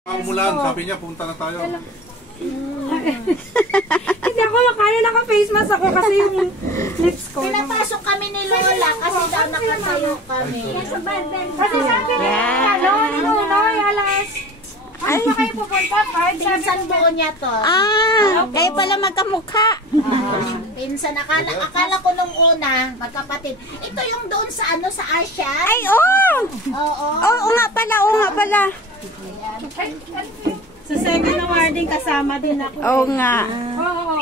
Umulan, sabi niya, punta na tayo. Hindi ako makaya, naka-face mask ako kasi yung lips ko. Pinapasok kami ni Lola kasi daw nakatayo kami. Kasi sabi niya, Lola, ni Nunoy, alas. Ay, na kayo pupunta, Pinsan po niya to. Kayo pala magkamukha. Pinsan, akala ko nung una, magkapatid. Ito yung doon sa ano, sa Asia. Ay, oo! Oo. Oo nga pala. Sa second awarding kasama din ako. Oo nga. Oo,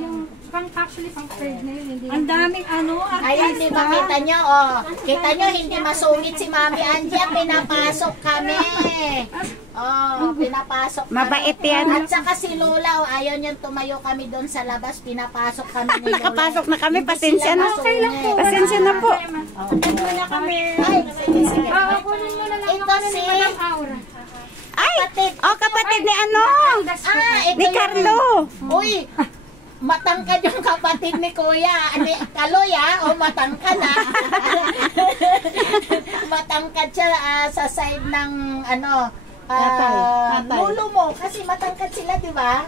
yung actually pang third na yun. Ang daming artista. Ayan, di ba kita nyo, oh. Kita nyo, hindi masungit si Mami Angie, pinapasok kami. Oh, pinapasok kami. Mabait yan. At saka si Lola, oh, ayaw niyang tumayo kami doon sa labas, pinapasok kami ni Lola. Nakapasok na kami, pasensya na. Pasensya na po. Ito na kami. Ay, sige, sige. Kunin mo na lang Ito si... Aura. Ay! Kapatid ni ano? Ito Ni Carlo. Uy! Matangkad yung kapatid ni Kuya. Kaloy o matangkad matangkad siya sa side ng lolo mo. Kasi matangkad sila, di ba?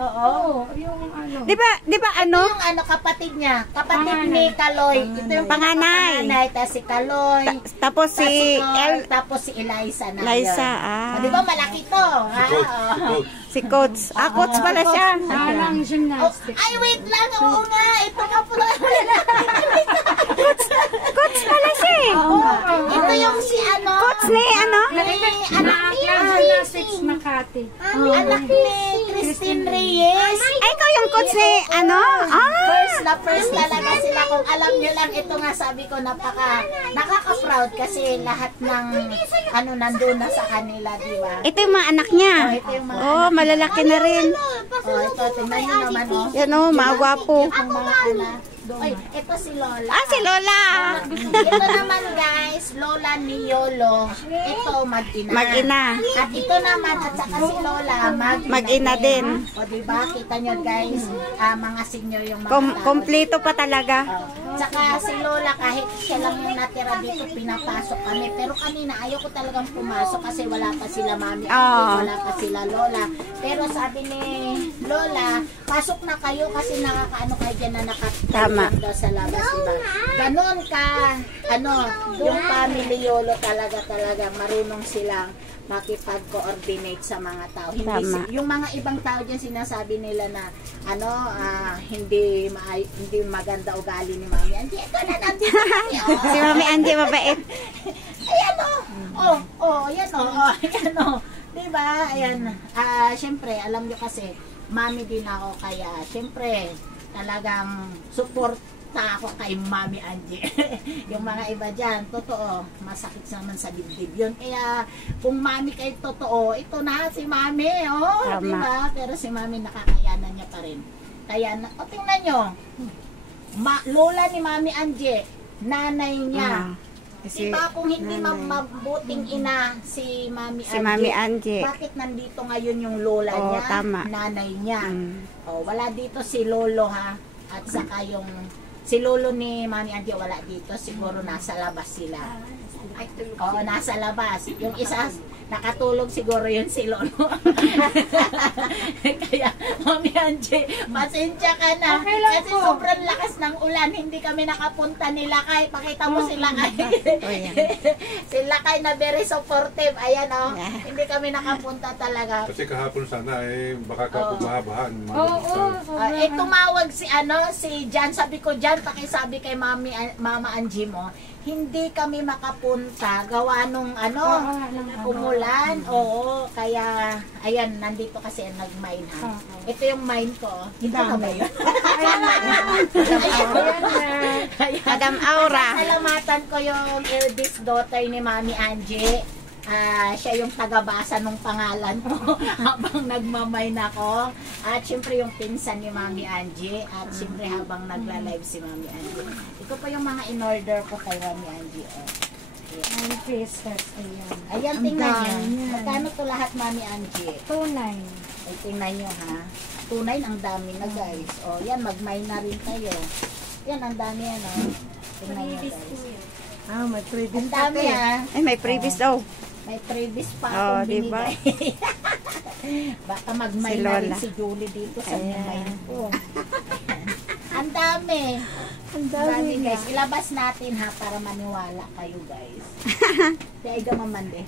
Oo. Yung ano. Di ba ano? Yung kapatid niya. Kapatid ni Kaloy. Ito yung Panganay. Tapos si Kaloy. Tapos si tapos si Eliza na Liza, yun. Di ba malaki to? Si Coach. Coach pala siya. Parang gymnastics. Ay, wait lang. Oo nga. Ito nga pala. Coach pala siya eh. Ito yung si ano. Coach ni ano? Anak ni Gymnastics Makati. Anak ni Christine Reyes. Ay, ikaw yung coach ni ano? First talaga sila. Kung alam nyo lang, ito nga sabi ko, nakaka-proud kasi lahat ng nandun na sa kanila, di ba? Ito yung mga anak niya. Ito yung mga Malalaki na rin. ito, tingnan nyo naman. Yan magwapo. Ang mga anak. Ay, ito si Lola. Si Lola. Ito naman guys, Lola ni Yolo. Ito mag-ina. Mag-ina. At ito naman, at saka si Lola, mag-ina din. O diba, kita nyo guys, mga senior yung mga tao. Kompleto pa talaga. Tsaka si Lola, kahit siya lang yung natira dito, pinapasok kami. Pero kanina, ayaw ko talagang pumasok kasi wala pa sila Mami, wala pa sila Lola. Pero sabi ni Lola, pasok na kayo kasi nakakaano kayo dyan na nakatama daw sa labas, diba? Ganon ka, yung family Yolo talaga marunong silang makipag-coordinate sa mga tao. Yung mga ibang tao dyan sinasabi nila na hindi maganda ugali ni Mami Angie. Ito na nandito. Si Mami Angie mabait. Ayan ayan diba? Ayan. Syempre, alam nyo kasi, Mami din ako kaya, syempre, talagang suporta ako kay Mami Angie. Yung mga iba dyan, totoo, masakit naman sa dibdib yun. Kaya, kung Mami kayo totoo, ito na si Mami, diba? Pero si Mami nakakayanan niya pa rin. Kaya, tingnan nyo, Lola ni Mami Angie, nanay niya. Diba kung hindi mabuting ina si Mami Angie, bakit nandito ngayon yung lola niya, nanay niya? Wala dito si Lolo at saka yung si Lolo ni Mami Angie wala dito, siguro nasa labas sila. Nasa labas. Yung isa nakatulog siguro yun si Lolo. Kaya, Mami Angie, pasensya ka na. Kasi sobrang lakas ng ulan. Hindi kami nakapunta nila kay. Pakita mo sila kay. Sila kay na very supportive. Ayan hindi kami nakapunta talaga. Kasi kahapon sana baka kapumahabahan. Tumawag si Jan. Sabi ko, Jan, pakisabi kay Mama Angie mo, hindi kami makapunta gawa nung umulan. Oo, kaya ayan, nandito kasi nag-mine Ito yung mine ko. Hindi ka ba yun? Madam Aura. Salamatan ko yung eldest daughter ni Mami Angie. Siya yung tagabasa ng pangalan ko habang nagmamay ako. At syempre yung pinsan ni Mami Angie. At syempre habang nagla-live si Mami Angie. Ito pa yung mga in-order ko kay Mami Angie. Ang pieces. Ayan, tingnan nyo. Magkano to lahat, Mami Angie? 2.9. Ay, tingnan nyo ha. 2.9 ang dami na guys. Yan, mag-mine na rin kayo. Yan, ang dami yan Tingnan nyo guys. May freebies. Ang dami Ay, may freebies daw. May previous pa Oh, akong diba? binigay. Baka magmay Si na rin Lola. si Julie dito sa Ayan. may ko. Ang dami. Ang Dami guys. Ilabas natin ha para maniwala kayo guys. Kaya gamamande.